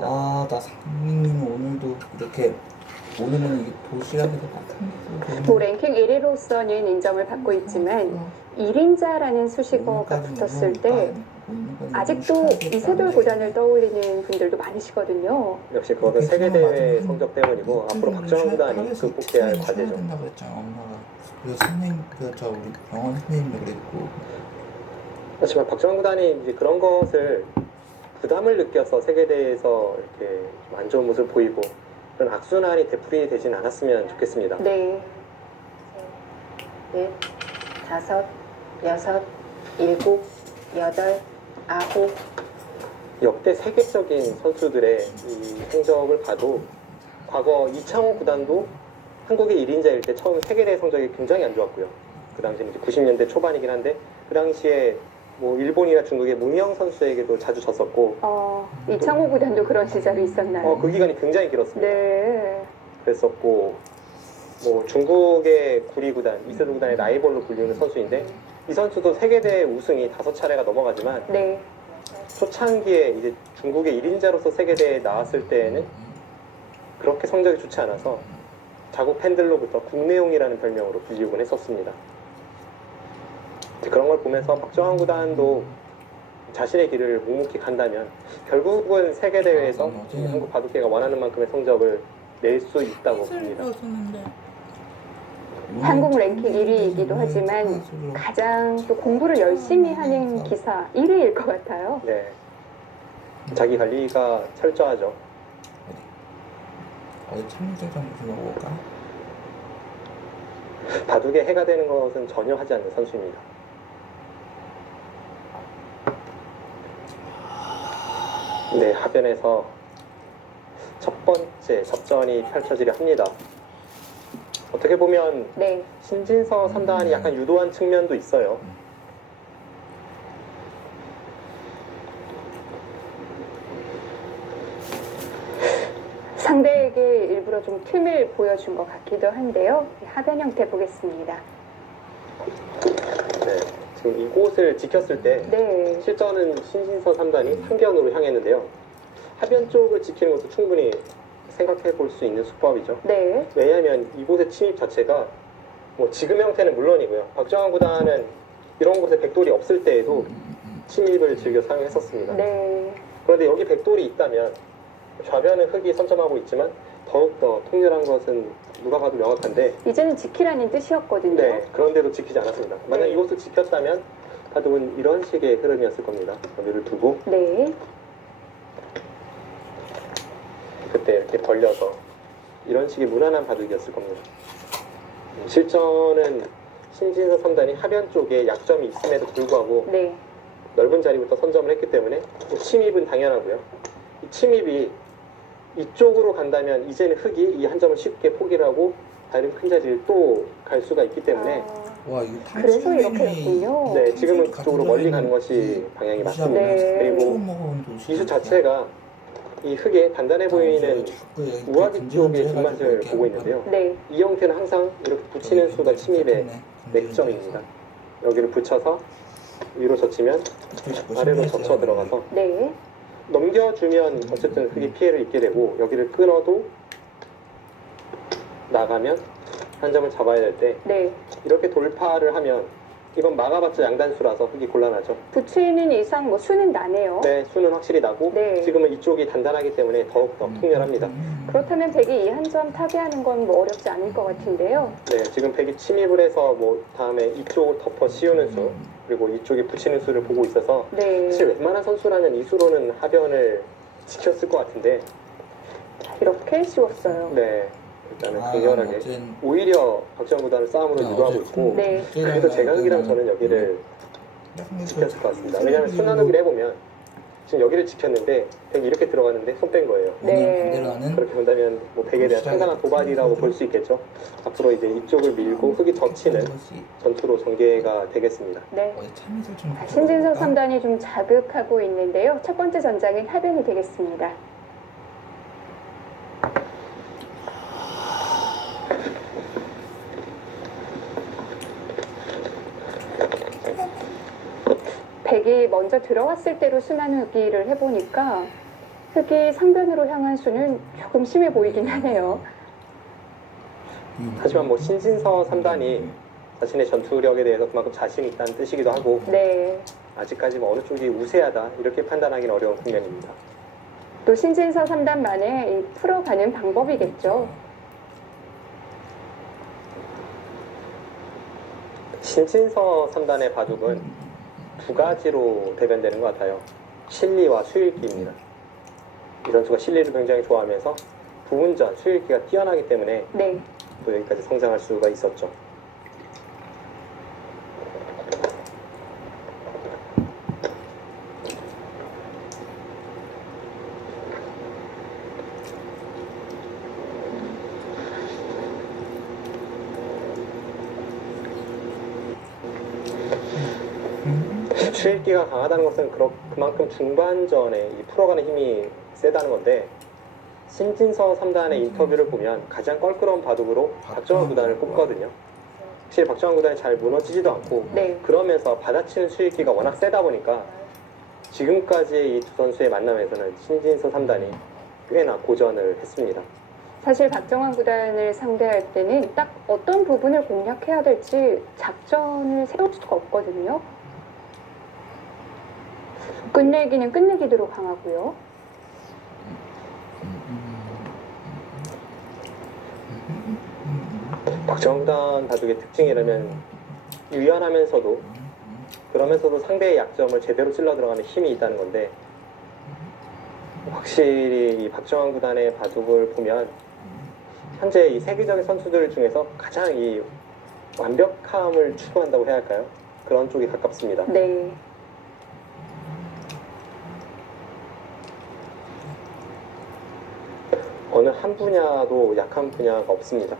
아, 나 상민님 오늘도 이렇게 오늘은 이게 도시락에서 뭐 랭킹 1위로서는 인정을 받고 있지만 1인자라는 수식어가 붙었을 때 아직도 이세돌 구단을 떠올리는 분들도 많으시거든요. 역시 그거는 세계대회 성적 때문이고 앞으로 박정환 구단이 극복해야 할 과제죠. 된다고 했잖아, 엄마가. 그래서 선생님, 저 우리 병원 선생님도 그랬고. 그렇지만 박정환 구단이 이제 그런 것을 부담을 느껴서 세계대회에서 이렇게 좀 안 좋은 모습을 보이고 그런 악순환이 되풀이 되진 않았으면 좋겠습니다. 네. 넷, 다섯, 여섯, 일곱, 여덟, 아홉. 역대 세계적인 선수들의 이 성적을 봐도 과거 이창호 구단도 한국의 1인자일 때 처음 세계대회 성적이 굉장히 안 좋았고요. 그 당시는 이제 90년대 초반이긴 한데 그 당시에 뭐 일본이나 중국의 문영 선수에게도 자주 졌었고 이창호 구단도 그런 시절이 있었나요? 그 기간이 굉장히 길었습니다. 네. 그랬었고 뭐 중국의 구리 구단, 이세돌 구단의 라이벌로 불리는 선수인데 이 선수도 세계대회 우승이 5차례가 넘어가지만 네. 초창기에 이제 중국의 1인자로서 세계대회에 나왔을 때에는 그렇게 성적이 좋지 않아서 자국 팬들로부터 국내용이라는 별명으로 불리곤 했었습니다. 그런 걸 보면서 박정환 구단도 자신의 길을 묵묵히 간다면 결국은 세계대회에서 한국 바둑계가 원하는 만큼의 성적을 낼 수 있다고 봅니다. 한국 랭킹 1위이기도 하지만 가장 또 공부를 열심히 하는 기사 1위일 것 같아요. 네, 자기 관리가 철저하죠. 어디 참새장 불러볼까? 바둑에 해가 되는 것은 전혀 하지 않는 선수입니다. 네, 하변에서 첫 번째 접전이 펼쳐지려 합니다. 어떻게 보면 네. 신진서 3단이 약간 유도한 측면도 있어요. 상대에게 일부러 좀 틈을 보여준 것 같기도 한데요. 하변 형태 보겠습니다. 네, 지금 이곳을 지켰을 때 네. 실전은 신진서 3단이 상변으로 향했는데요. 하변 쪽을 지키는 것도 충분히 생각해 볼 수 있는 수법이죠. 네. 왜냐하면 이곳의 침입 자체가 뭐 지금 형태는 물론이고요. 박정환 구단은 이런 곳에 백돌이 없을 때에도 침입을 즐겨 사용했었습니다. 네. 그런데 여기 백돌이 있다면 좌변은 흙이 선점하고 있지만 더욱더 통렬한 것은 누가 봐도 명확한데 이제는 지키라는 뜻이었거든요. 네, 그런데도 지키지 않았습니다. 만약 네. 이곳을 지켰다면 바둑은 이런 식의 흐름이었을 겁니다. 여기를 두고 네. 그때 이렇게 벌려서 이런 식의 무난한 바둑이었을 겁니다. 실전은 신진서 3단이 하변 쪽에 약점이 있음에도 불구하고 네. 넓은 자리부터 선점을 했기 때문에 침입은 당연하고요. 이 침입이 이쪽으로 간다면 이제는 흙이 이 한 점을 쉽게 포기를 하고 다른 큰 자리를 또 갈 수가 있기 때문에 와, 이거 그래서 이렇게 됐군요. 네, 지금은 그쪽으로 멀리 가는 것이 방향이 맞습니다. 네. 그리고 이수 자체가 이 흙에 단단해 보이는 우아기 쪽의 뒷맛을 보고 있는데요. 네. 이 형태는 항상 이렇게 붙이는 수가 침입의 맥점입니다. 여기를 붙여서 위로 젖히면 아래로 젖혀 들어가서 네. 넘겨주면 어쨌든 흙이 피해를 입게 되고 여기를 끊어도 나가면 한 점을 잡아야 될 때 네. 이렇게 돌파를 하면 이건 막아봤자 양단수라서 흙이 곤란하죠. 붙이는 이상 뭐 수는 나네요. 네, 수는 확실히 나고 네. 지금은 이쪽이 단단하기 때문에 더욱더 통렬합니다. 그렇다면 백이 이 한 점 타개하는 건 뭐 어렵지 않을 것 같은데요. 네, 지금 백이 침입을 해서 뭐 다음에 이쪽을 덮어 씌우는 수 그리고 이쪽에 붙이는 수를 보고 있어서 네. 사실 웬만한 선수라면 이 수로는 하변을 지켰을 것 같은데 이렇게 씌웠어요. 네, 일단은 강렬하게 오히려 박정환 구단을 싸움으로 유도하고 있고 네. 그래도 제강욱이랑 저는 여기를 지켰을 것 같습니다. 왜냐하면 순환호기를 해보면 지금 여기를 지켰는데 백이 이렇게 들어갔는데 손 뺀 거예요. 네. 그렇게 본다면 뭐 백에 대한 상당한 도발이라고 볼 수 있겠죠. 앞으로 이제 이쪽을 밀고 흙이 젖히는 전투로 전개가 되겠습니다. 네. 신진서 3단이 좀 자극하고 있는데요. 첫 번째 전장은 하변이 되겠습니다. 백이 먼저 들어왔을 때로 순환 후기를 해보니까 흑이 상변으로 향한 수는 조금 심해 보이긴 하네요. 하지만 뭐 신진서 3단이 자신의 전투력에 대해서 그만큼 자신 있다는 뜻이기도 하고 네. 아직까지 뭐 어느 쪽이 우세하다 이렇게 판단하기는 어려운 국면입니다. 또 신진서 3단만의 이 풀어가는 방법이겠죠. 신진서 3단의 바둑은 두 가지로 대변되는 것 같아요. 실리와 수일기입니다. 이 선수가 실리를 굉장히 좋아하면서 부분전, 수일기가 뛰어나기 때문에 네. 또 여기까지 성장할 수가 있었죠. 수일기가 강하다는 것은 그만큼 중반전에 이 풀어가는 힘이 세다는 건데 신진서 3단의 인터뷰를 보면 가장 껄끄러운 바둑으로 박정환 구단을 꼽거든요. 확실히 박정환 구단이 잘 무너지지도 않고 네. 그러면서 받아치는 수일기가 워낙 세다 보니까 지금까지 이 두 선수의 만남에서는 신진서 3단이 꽤나 고전을 했습니다. 사실 박정환 구단을 상대할 때는 딱 어떤 부분을 공략해야 될지 작전을 세울 수가 없거든요. 끝내기는 끝내기대로 강하고요. 박정환 구단 바둑의 특징이라면 유연하면서도 그러면서도 상대의 약점을 제대로 찔러 들어가는 힘이 있다는 건데 확실히 이 박정환 구단의 바둑을 보면 현재 이 세계적인 선수들 중에서 가장 이 완벽함을 추구한다고 해야 할까요? 그런 쪽이 가깝습니다. 네. 어느 한 분야도 약한 분야가 없습니다.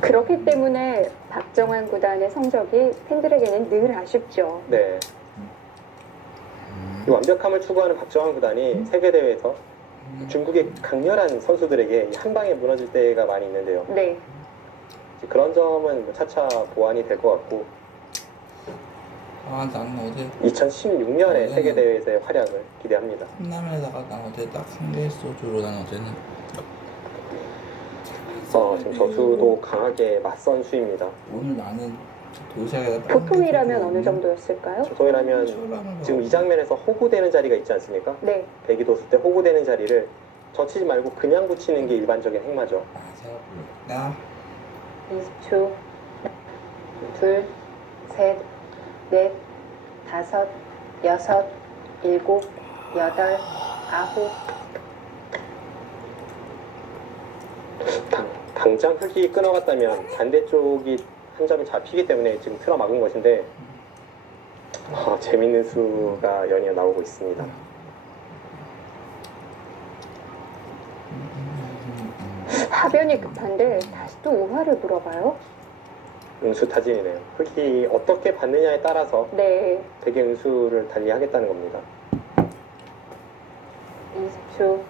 그렇기 때문에 박정환 구단의 성적이 팬들에게는 늘 아쉽죠. 네. 이 완벽함을 추구하는 박정환 구단이 세계 대회에서 중국의 강렬한 선수들에게 한 방에 무너질 때가 많이 있는데요. 네. 그런 점은 뭐 차차 보완이 될 것 같고 아, 나는 어제 2016년의 세계 대회에서의 활약을 기대합니다. 컵라면에다가 난 어제 딱 상대 소주로 난 어제는 지금 저수도 강하게 맞선 수입니다. 오늘 나는 도시락에다 보통이라면 어느 정도였을까요? 보통이라면 지금 이 장면에서 호구되는 자리가 있지 않습니까? 네. 대기도수 때 호구되는 자리를 젖히지 말고 그냥 붙이는 게 일반적인 행마죠. 나 20초. 둘, 셋, 넷, 다섯, 여섯, 일곱, 여덟, 아홉. 당장 흙이 끊어갔다면 반대쪽이 한 점이 잡히기 때문에 지금 틀어 막은 것인데 재밌는 수가 연이어 나오고 있습니다. 하변이 급한데 다시 또 우화를 물어봐요. 응수 타진이네요. 흙이 어떻게 받느냐에 따라서 네. 대개 응수를 달리하겠다는 겁니다. 20초.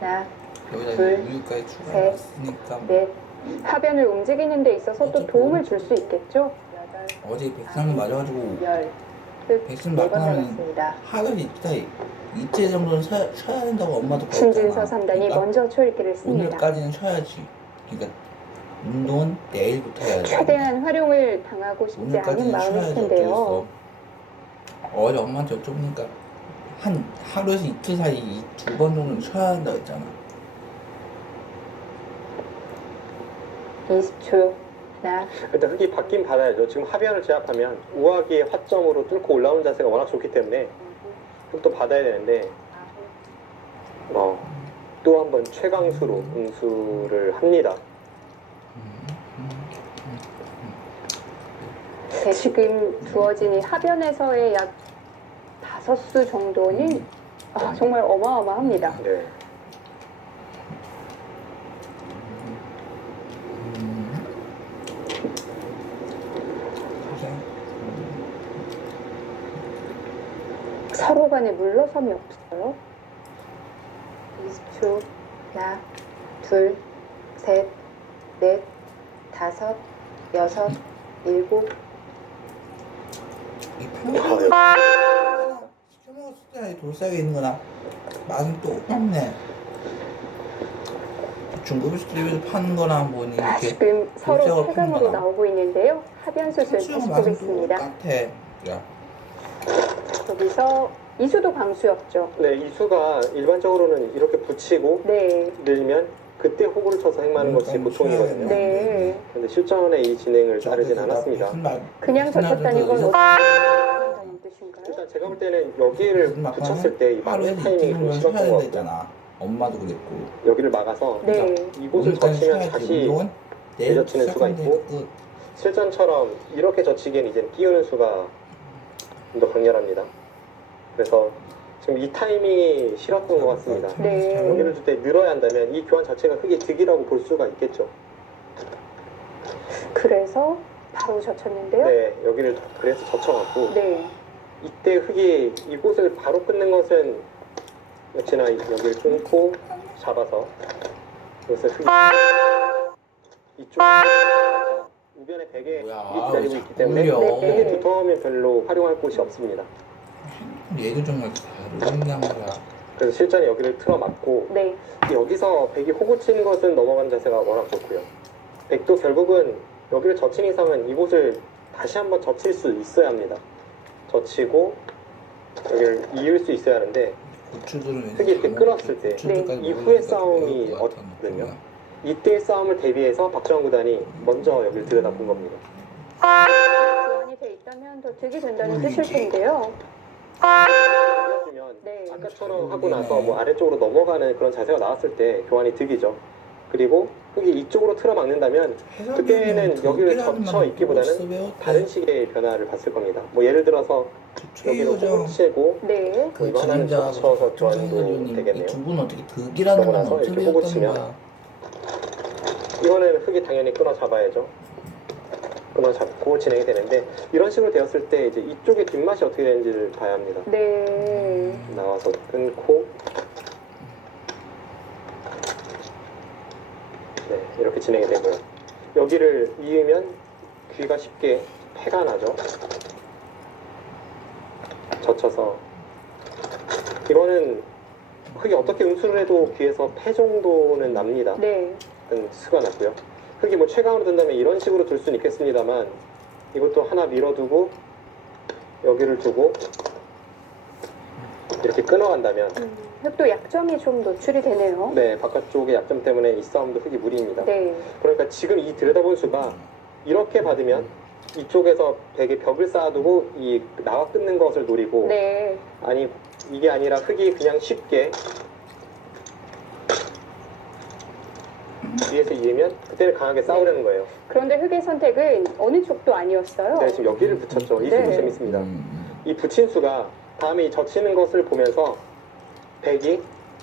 하나, 여기다 둘, 우유까지 셋, 추가했으니까 넷. 하변을 움직이는 데 있어서 또 도움을 줄 수 있겠죠? 여덟, 어제 백삼 맞아가지고 열. 끝. 백신 네 맞고 번 나면 남았습니다. 하루 이틀 정도는 쉬어야 된다고 엄마도 신진서 그랬잖아. 3단이 그러니까 먼저 초읽기를 씁니다. 오늘까지는 쉬어야지. 그러니까 운동은 내일부터 해야지. 최대한 활용을 당하고 싶지 않은 오늘까지는 마음일 쉬어야지. 텐데요. 어쩌겠어. 어제 엄마한테 여쭤보니까 한 하루에서 이틀 사이 2번 정도는 쉬어야 한다고 했잖아. 20초. 하나, 일단 흙이 받긴 받아야죠. 지금 하변을 제압하면 우하기의 화점으로 뚫고 올라오는 자세가 워낙 좋기 때문에 흙도 받아야 되는데 또 한 번 최강수로 응수를 합니다. 네, 지금 주어진 이 하변에서의 약 5수 정도는 정말 어마어마합니다. 네. 서로 간에 물러섬이 없어요. 20초. 하나, 둘, 셋, 넷, 다섯, 여섯, 일곱. 이 편하게 숫자에 돌싸게 있는 거나 맛은 똑같네. 중국에서 TV에서 파는 거나 뭐니 이렇게 지금 서로 돌쇠가 쾌감으로 푸는 거나. 나오고 있는데요. 합연수술 다시 수영 맛은 보겠습니다. 똑같아. 야, 여기서 이수도 광수였죠. 네, 이수가 일반적으로는 이렇게 붙이고 네. 늘면 그때 호구를 쳐서 행마하는 것이 보통이거든요. 네. 근데 실전의 이 진행을 따르진 않았습니다. 그냥 젖혔다는 건 어떻게 한다는 뜻인가요? 일단 제가 볼 때는 여기를 붙였을 때 이 막는 타이밍이 좀 싫었던 것 같고 되잖아. 엄마도 그랬고. 여기를 막아서 네. 이곳을 젖히면 다시 내려치는 수가 있고 실전처럼 이렇게 젖히기엔 이제 끼우는 수가 좀 더 강렬합니다. 그래서 지금 이 타이밍이 싫었던 것 같습니다. 네. 여기를 줄 때 늘어야 한다면 이 교환 자체가 흙이 득이라고 볼 수가 있겠죠. 그래서 바로 젖혔는데요. 네, 여기를 그래서 젖혀갖고 네. 이때 흙이 이곳을 바로 끊는 것은 역시나 여기를 끊고 잡아서 이것을 흙이 이쪽 우변의 베개에 뭐야, 기다리고 있기 때문에 울려. 흙이 두터우면 별로 활용할 곳이 없습니다. 얘도 정말 다르냐 말이야. 그래서 실전에 여기를 틀어막고 네. 여기서 백이 호구 치는 것은 넘어가는 자세가 워낙 좋고요. 백도 결국은 여기를 젖힌 이상은 이곳을 다시 한번 젖힐 수 있어야 합니다. 젖히고 여기를 이을 수 있어야 하는데 흙이 이렇게 끊었을 때 이후의 싸움이 어떻거든요. 이때의 싸움을 대비해서 박정환 구단이 먼저 여기를 들여다본 겁니다. 교환이 돼 있다면 더 득이 된다는 뜻일 텐데요. 올려주면 네. 아까처럼 하고 나서 뭐 아래쪽으로 넘어가는 그런 자세가 나왔을 때 교환이 득이죠. 그리고 흙이 이쪽으로 틀어 막는다면 그때는 여기를 젖혀 있기보다는 다른 식의 변화를 봤을 겁니다. 뭐 예를 들어서 여기로 호구 치고 네. 그 이거 하나는 진행자 젖혀서 교환도 되겠네요. 두분 어떻게 득이라는 그러고 건 나서 어떻게 이렇게 호구 배웠다는 치면 거야? 이거는 흙이 당연히 끊어 잡아야죠. 끊어 잡고 진행이 되는데 이런 식으로 되었을 때 이제 이쪽의 뒷맛이 어떻게 되는지를 봐야 합니다. 네. 나와서 끊고 네, 이렇게 진행이 되고요. 여기를 이으면 귀가 쉽게 폐가 나죠. 젖혀서 이거는 흙이 어떻게 응수를 해도 귀에서 폐 정도는 납니다. 네. 수가 났고요. 흙이 뭐 최강으로 든다면 이런 식으로 둘 수는 있겠습니다만 이것도 하나 밀어두고 여기를 두고 이렇게 끊어간다면 흙도 약점이 좀 노출이 되네요. 네, 바깥쪽의 약점 때문에 이 싸움도 흙이 무리입니다. 네. 그러니까 지금 이 들여다본 수가 이렇게 받으면 이쪽에서 벽에 벽을 쌓아두고 이 나와 끊는 것을 노리고 네. 아니 이게 아니라 흙이 그냥 쉽게 위에서 이으면 그때는 강하게 싸우려는 거예요. 그런데 흙의 선택은 어느 쪽도 아니었어요. 네, 지금 여기를 붙였죠. 이 수도 네. 재밌습니다. 이 붙인 수가 다음에 이 젖히는 것을 보면서 백이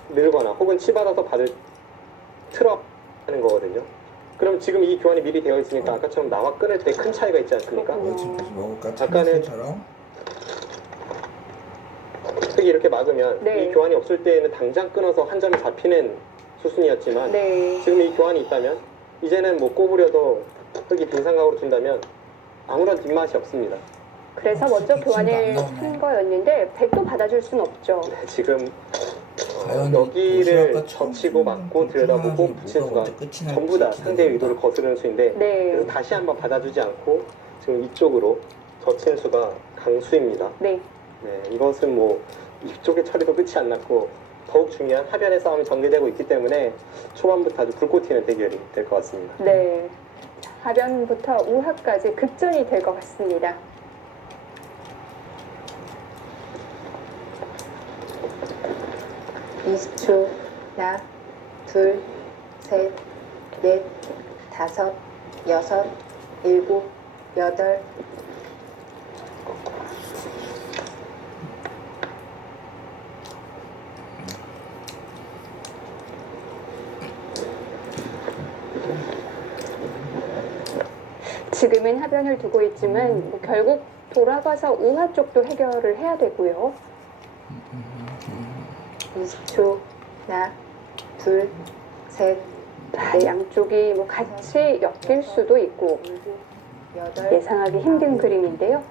늘거나 혹은 치받아서 받을 트럭 하는 거거든요. 그럼 지금 이 교환이 미리 되어 있으니까 아까처럼 나와 끊을 때 큰 차이가 있지 않습니까? 그렇군요. 집에서 먹을까? 아까는 참치처럼? 흙이 이렇게 막으면 네. 이 교환이 없을 때에는 당장 끊어서 한 점이 잡히는 수순이었지만 네. 지금 이 교환이 있다면 이제는 뭐 꼬부려도 흙이 빈상각으로 둔다면 아무런 뒷맛이 없습니다. 그래서 먼저 진짜 교환을 안 나오네. 한 거였는데 백도 받아줄 순 없죠. 네, 지금 과연 여기를 도시락과 젖히고 막고 들여다보고 뭐가 붙인 수가 언제 끝이 날지 전부 다 상대의 기대된다. 의도를 거스르는 수인데 네. 그래서 다시 한번 받아주지 않고 지금 이쪽으로 젖힌 수가 강수입니다. 네. 네, 이것은 뭐 이쪽의 처리도 끝이 안 났고 더욱 중요한 하변의 싸움이 전개되고 있기 때문에 초반부터 아주 불꽃 튀는 대결이 될 것 같습니다. 네. 하변부터 우하까지 극전이 될 것 같습니다. (20초) 하나, 둘, 셋, 넷, 다섯, 여섯, 일곱, 여덟. 지금은 하변을 두고 있지만 뭐 결국 돌아가서 우하 쪽도 해결을 해야 되고요. 20초 하나, 둘, 셋, 양쪽이 뭐 같이 엮일 수도 있고 일곱, 여덟. 예상하기 힘든 그림인데요.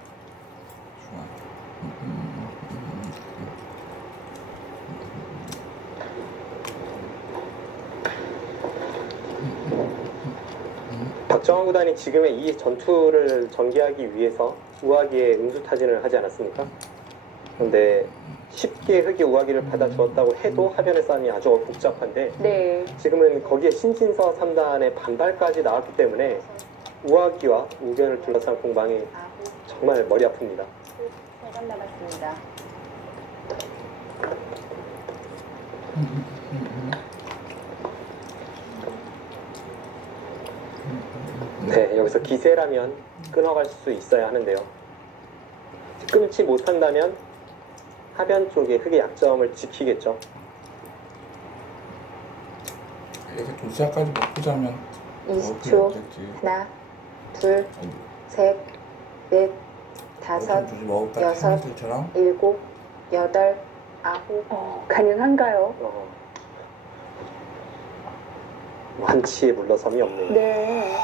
박정환 구단이 지금의 이 전투를 전개하기 위해서 우아기에 응수타진을 하지 않았습니까? 그런데 쉽게 흑이 우아기를 받아주었다고 해도 하변의 싸움이 아주 복잡한데 네. 지금은 거기에 신진서 3단의 반발까지 나왔기 때문에 우아기와 우견을 둘러싼 공방이 아홉, 정말 머리 아픕니다. 3간 남았습니다. 네, 여기서 기세라면 끊어갈 수 있어야 하는데요. 끊지 못한다면 하변 쪽에 흑의 약점을 지키겠죠. 이렇게 도시락까지 먹고 자면 20초. 하나, 둘, 셋, 넷, 다섯, 주지 먹을까 여섯. 친구들처럼. 일곱, 여덟, 아홉, 가능한가요? 완치에 물러섬이 없네요. 네.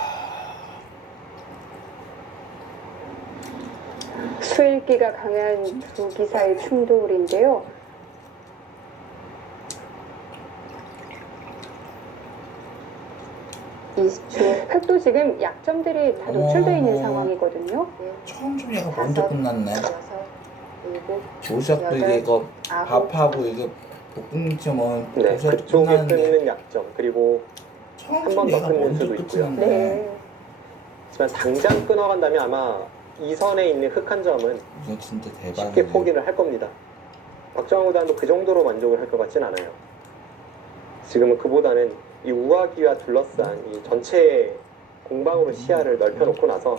수일기가 강한 두 기사의 충돌인데요. 흑도 지금 약점들이 다 노출되어 있는 상황이거든요. 처음 좀 얘가 먼저 끝났네. 여섯, 일곱, 도시락도 이게 이거 아홉, 밥하고 이게 볶음찜은 네, 도시락 그쪽에 끝나는데 끊는 약점 그리고 처음 한 좀 번 더 얘가 끊는 먼저 수도 있고요. 끝났네. 네. 하지만 당장 끊어간다면 아마 이 선에 있는 흑 한 점은 이거 진짜 대박이네. 쉽게 포기를 할 겁니다. 박정환 구단도 그 정도로 만족을 할 것 같진 않아요. 지금은 그보다는 이 우아기와 둘러싼 이 전체 공방으로 시야를 넓혀놓고 나서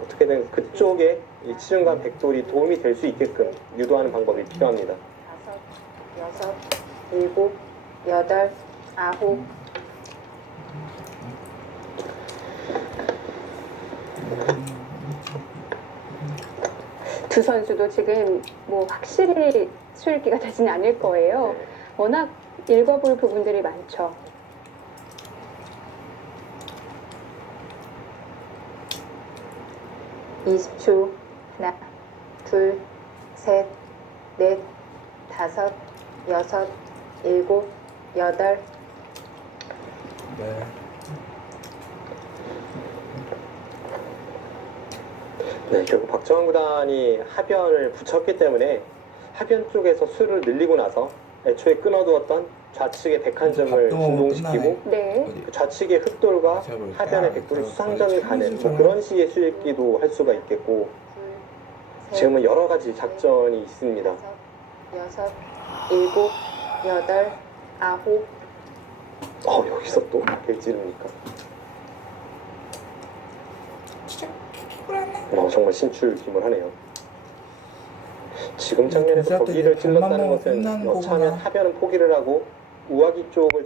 어떻게든 그쪽에 이 치중간 백돌이 도움이 될 수 있게끔 유도하는 방법이 필요합니다. 다섯, 여섯, 일곱, 여덟, 아홉, 두 선수도 지금 뭐 확실히 수일기가 되지는 않을 거예요. 네. 워낙 읽어볼 부분들이 많죠. 네. 20초. 하나, 둘, 셋, 넷, 다섯, 여섯, 일곱, 여덟, 네. 네, 결국 박정환 구단이 하변을 붙였기 때문에 하변 쪽에서 수를 늘리고 나서 애초에 끊어두었던 좌측의 백한점을 박동호 진동시키고 네. 어디? 그 좌측의 흑돌과 세워볼까? 하변의 백돌이 수상전이 가는 뭐 찬스처럼. 그런 식의 수익기도 할 수가 있겠고 둘, 셋, 지금은 여러 가지 작전이 있습니다. 다섯, 여섯, 일곱, 여덟, 아홉, 여기서 또 개찌릅니까? 진짜 피곤하네. 정말 신출귀몰하네요. 지금 장면에서 도시락도 거기를 이제 밥만 찔렀다는 먹으면 것은 끝나는 여차하면 거구나. 하변은 포기를 하고 우아기 쪽을